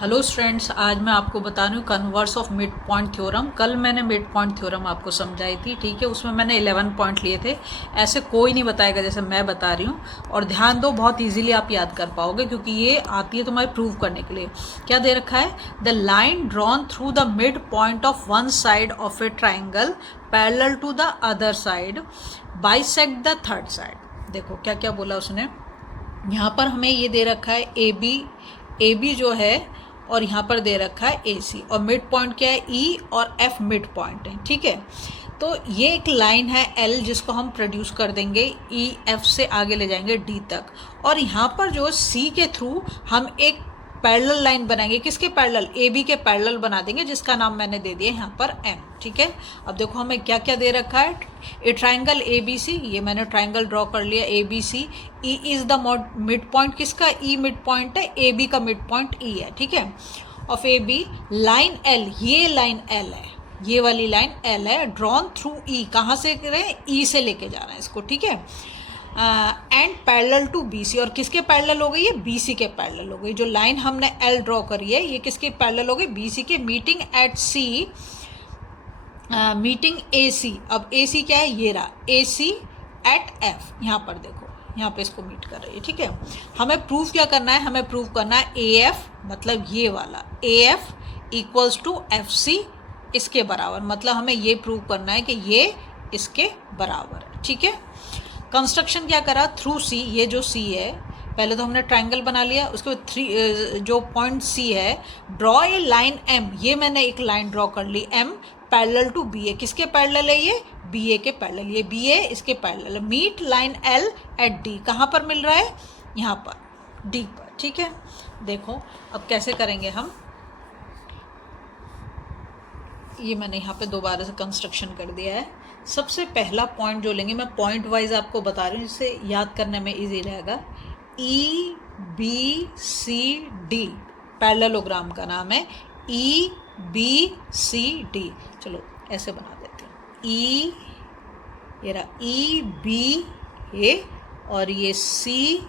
Hello students, आज मैं आपको बता रही हूँ converse of mid point theorem. कल मैंने मिड पॉइंट थ्योरम आपको समझाई थी, ठीक है। उसमें मैंने 11 पॉइंट लिए थे। ऐसे कोई नहीं बताएगा जैसे मैं बता रही हूँ। और ध्यान दो, बहुत इजीली आप याद कर पाओगे क्योंकि ये आती है तुम्हारे प्रूव करने के लिए। क्या दे रखा है? The line drawn through the mid point of one side of a triangle parallel to the other side bisect the third side. देखो क्या क्या बोला उसने। यहाँ पर हमें ये दे रखा है ए बी जो है, और यहाँ पर दे रखा है ए सी, और मिड पॉइंट क्या है? ई, और एफ मिड पॉइंट है, ठीक है। तो ये एक लाइन है एल जिसको हम प्रोड्यूस कर देंगे ई एफ से आगे ले जाएंगे डी तक। और यहाँ पर जो सी के थ्रू हम एक पैरेलल लाइन बनाएंगे। किसके पैरेलल? ए बी के पैरेलल बना देंगे, जिसका नाम मैंने दे दिया यहाँ पर एम, ठीक है। अब देखो हमें क्या क्या दे रखा है। ए ट्राइंगल ए बी सी, ये मैंने ट्राइंगल ड्रॉ कर लिया A B C. E is the mid point, किसका? ई मिड पॉइंट है, ए बी का मिड पॉइंट ई है, ठीक है। Of A B line L, ये लाइन एल है, ये वाली लाइन एल है, ड्रॉन थ्रू ई। कहाँ से करें? ई से लेके जा रहे हैं इसको, ठीक है। And parallel to B C, और किसके पैरेलल हो गई? ये बी सी के पैरेलल हो गई। जो लाइन हमने एल ड्रॉ करी है ये किसके पैरेलल हो गई? बी सी के। मीटिंग एट सी, मीटिंग ए सी। अब ए सी क्या है? ये रहा ए सी एट एफ। यहाँ पर देखो, यहाँ पे इसको मीट कर रही है, ठीक है। हमें प्रूफ क्या करना है? हमें प्रूफ करना है ए एफ, मतलब ये वाला A F equals to F C, इसके बराबर। मतलब हमें ये प्रूव करना है कि ये इसके बराबर है, ठीक है। कंस्ट्रक्शन क्या करा? थ्रू सी, ये जो सी है, पहले तो हमने ट्राइंगल बना लिया, उसके बाद जो पॉइंट सी है, ड्रॉ ए लाइन एम, ये मैंने एक लाइन ड्रॉ कर ली एम, पैरेलल टू बी ए। किसके पैरेलल है ये? बी ए के पैरेलल। ये बी ए इसके पैरेलल है। Meet line L at D, कहाँ पर मिल रहा है? यहाँ पर डी पर, ठीक है। देखो अब कैसे करेंगे हम। ये मैंने यहाँ पे दोबारा से कंस्ट्रक्शन कर दिया है। सबसे पहला पॉइंट जो लेंगे, मैं पॉइंट वाइज आपको बता रही हूँ जिससे याद करने में इजी रहेगा। E B C D, parallelogram का नाम है ई बी सी डी। चलो ऐसे बना देते हैं। ई, ये रहा ई बी ए, और ये सी,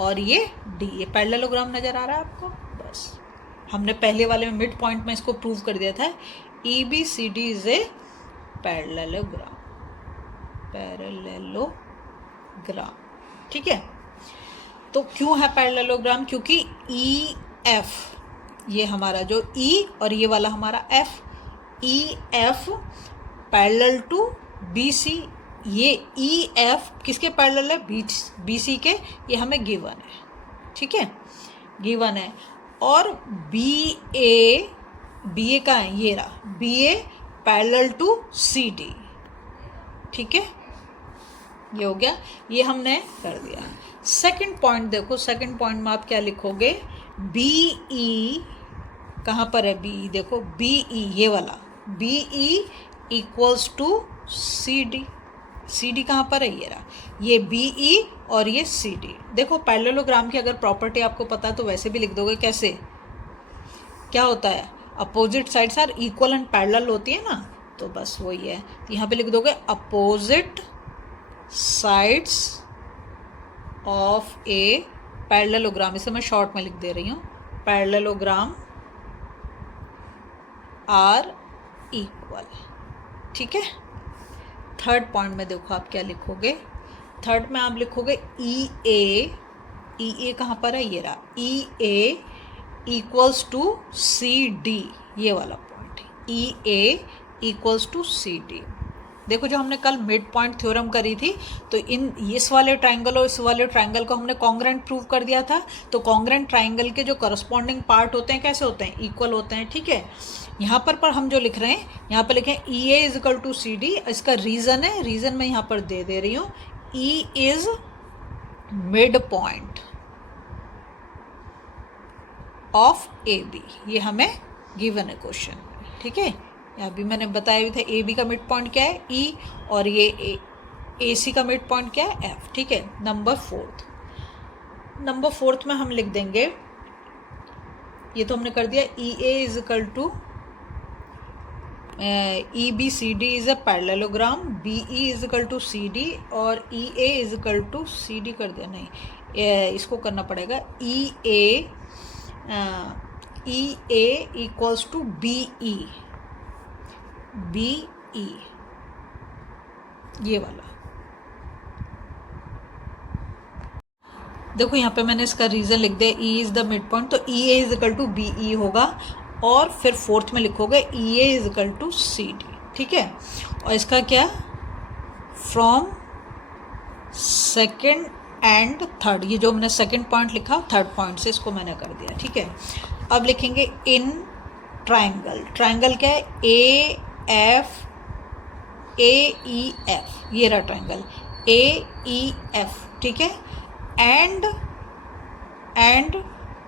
और ये डी। ये पैरेललोग्राम नज़र आ रहा है आपको? बस हमने पहले वाले में मिड पॉइंट में इसको प्रूव कर दिया था। E B C D is a parallelogram, parallelogram, ठीक है। तो क्यों है पैरेललोग्राम? क्योंकि ई एफ, ये हमारा जो ई और ये वाला हमारा F, E F parallel to B C. ये ई एफ किसके पैरेलल है? बी सी के। ये हमें गिवन है, ठीक है, गिवन है। और बी ए का है, ये रहा B A parallel to C D, ठीक है। ये हो गया, ये हमने कर दिया। सेकंड पॉइंट देखो, सेकंड पॉइंट में आप क्या लिखोगे? बी ई, कहाँ पर है बी ई? देखो बी ई, ये वाला B E equals to C D. C D कहाँ पर है? ये रहा, ये बी ई और ये सी डी। देखो पैरेललोग्राम की अगर प्रॉपर्टी आपको पता है तो वैसे भी लिख दोगे। कैसे? क्या होता है? Opposite sides are equal and parallel होती है ना, तो बस वही है। तो यहाँ पे लिख दोगे opposite sides of a parallelogram. इसे मैं शॉर्ट में लिख दे रही हूँ, पैरेललोग्राम आर इक्वल, ठीक है। थर्ड पॉइंट में देखो आप क्या लिखोगे। थर्ड में आप लिखोगे ई ए कहाँ पर है? ये रहा ई A equals to C D, ये वाला पॉइंट है, ई A equals to C D. देखो जो हमने कल मिड पॉइंट थ्योरम करी थी, तो इस वाले ट्राइंगल और इस वाले ट्राइंगल को हमने कॉन्ग्रेंट प्रूव कर दिया था। तो कॉन्ग्रेंट ट्राइंगल के जो करस्पॉन्डिंग पार्ट होते हैं कैसे होते हैं? इक्वल होते हैं, ठीक है। यहाँ पर हम जो लिख रहे हैं, यहाँ पर लिखें E A is equal to C D. इसका रीज़न है, रीज़न मैं यहाँ पर दे रही हूँ। E is mid point of A B, ये हमें गिवन है क्वेश्चन, ठीक है। अभी मैंने बताया भी था ए बी का मिड पॉइंट क्या है? ई, और ये ए सी का मिड पॉइंट क्या है? एफ, ठीक है। नंबर फोर्थ में हम लिख देंगे, ये तो हमने कर दिया, E A is equal to E B C D is a parallelogram, B E is equal to C D, और E A is equal to C D कर दिया, नहीं इसको करना पड़ेगा E A E A equals to B E, ये वाला। देखो यहाँ पे मैंने इसका रीज़न लिख दिया, E is the mid point, तो E A is equal to B E होगा, और फिर फोर्थ में लिखोगे E A is equal to C D, ठीक है। और इसका क्या, फ्रॉम सेकेंड एंड थर्ड, ये जो मैंने सेकेंड पॉइंट लिखा थर्ड पॉइंट से इसको मैंने कर दिया, ठीक है। अब लिखेंगे इन ट्राइंगल, ट्राइंगल क्या है, A F A E F, ये रहा ट्राइंगल ए ई एफ, ठीक है। एंड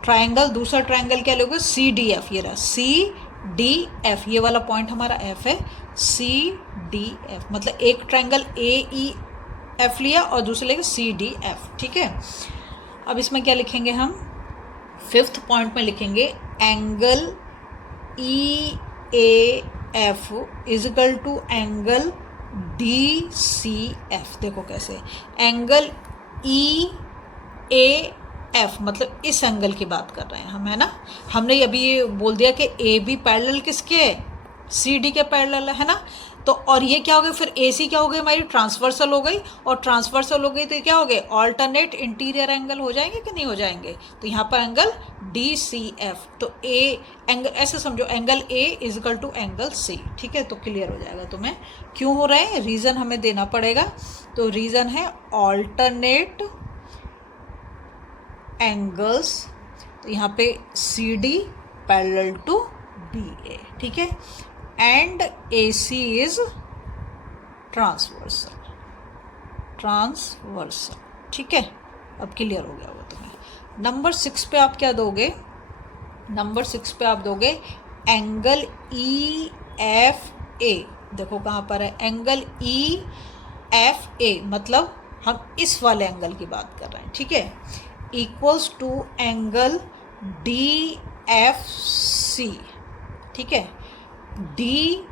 ट्राइंगल, दूसरा ट्राइंगल क्या लोगे, सी डी एफ, ये रहा सी डी एफ, ये वाला पॉइंट हमारा एफ है, सी डी एफ, मतलब एक ट्राइंगल ए ई एफ लिया और दूसरे लेंगे सी डी एफ, ठीक है। अब इसमें क्या लिखेंगे हम, फिफ्थ पॉइंट में लिखेंगे angle E A F is equal to angle D C F. देखो कैसे, एंगल ई ए एफ मतलब इस एंगल की बात कर रहे हैं हम, है ना। हमने अभी ये बोल दिया कि ए बी पैरेलल किसके है, सी डी के पैरेलल है ना। तो और ये क्या हो गया फिर, ए सी क्या हो गई हमारी, ट्रांसवर्सल हो गई, और ट्रांसवर्सल हो गई तो क्या हो गए, ऑल्टरनेट इंटीरियर एंगल हो जाएंगे कि नहीं हो जाएंगे। तो यहाँ पर एंगल डी सी एफ, तो ए एंगल ऐसे समझो, angle A is equal to angle C, ठीक है। तो क्लियर हो जाएगा तुम्हें क्यों हो रहे हैं, रीज़न हमें देना पड़ेगा। तो रीज़न है ऑल्टरनेट एंगल्स, तो यहाँ पे C D parallel to B A, ठीक है। And A C is transversal, ठीक है। अब क्लियर हो गया वो तुम्हें। नंबर 6 पे आप क्या दोगे, नंबर 6 पे आप दोगे एंगल ई एफ ए। देखो कहाँ पर है, एंगल ई एफ ए मतलब हम इस वाले एंगल की बात कर रहे हैं, ठीक है। Equals to angle D F C, ठीक है। डी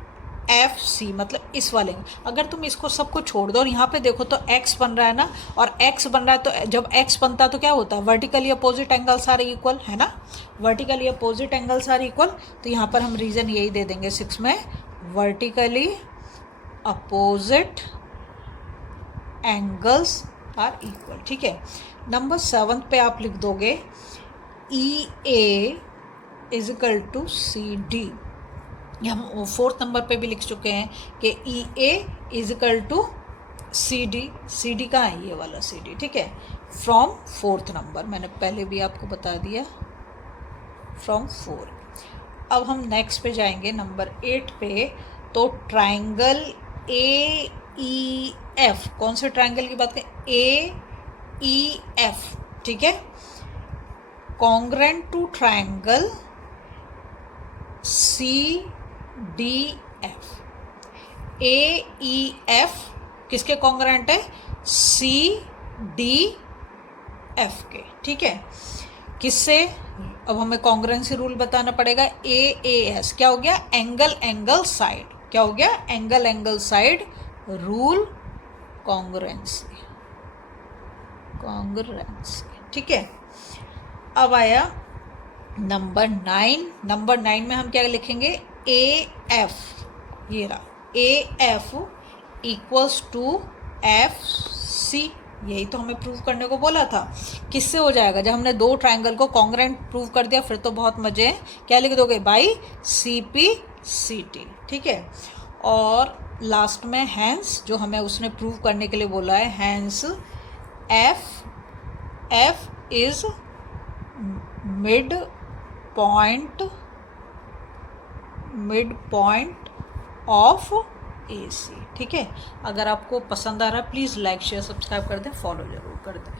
एफ सी मतलब इस वाले, अगर तुम इसको सबको छोड़ दो और यहाँ पे देखो तो x बन रहा है ना, और x बन रहा है तो जब x बनता है तो क्या होता है, vertically opposite angles are equal, है ना। Vertically opposite angles are equal, तो यहाँ पर हम रीज़न यही दे देंगे 6 में, vertically opposite angles are equal, ठीक है। नंबर 7 पे आप लिख दोगे E A is equal to C D, हम 4th नंबर पे भी लिख चुके हैं कि E A is equal to C D, C D कहाँ है, ये वाला सी डी, ठीक है। फ्रॉम 4th नंबर, मैंने पहले भी आपको बता दिया, फ्रॉम 4। अब हम नेक्स्ट पे जाएंगे नंबर 8 पे, तो ट्राइंगल ए ई एफ, कौन से ट्राइंगल की बात करें, ए ई एफ, ठीक है। Congruent to triangle C D F, A E F किसके कॉन्ग्रेंट है, सी डी एफ के, ठीक है। किससे, अब हमें कॉन्ग्रेंसी रूल बताना पड़ेगा। ए एस क्या हो गया, एंगल साइड, क्या हो गया, एंगल साइड रूल, कॉन्ग्रेंसी, ठीक है। अब आया नंबर 9, नंबर 9 में हम क्या लिखेंगे, ए एफ, ये रहा A F equals to F C, यही तो हमें प्रूव करने को बोला था। किससे हो जाएगा, जब हमने दो ट्राइंगल को कॉन्ग्रेंट प्रूव कर दिया फिर तो बहुत मजे हैं। क्या लिख दोगे, by C P C T, ठीक है। और लास्ट में हैंस, जो हमें उसने प्रूव करने के लिए बोला है, hence F is mid point of A C, ठीक है। अगर आपको पसंद आ रहा है प्लीज़ लाइक शेयर सब्सक्राइब कर दें, फॉलो ज़रूर कर दें।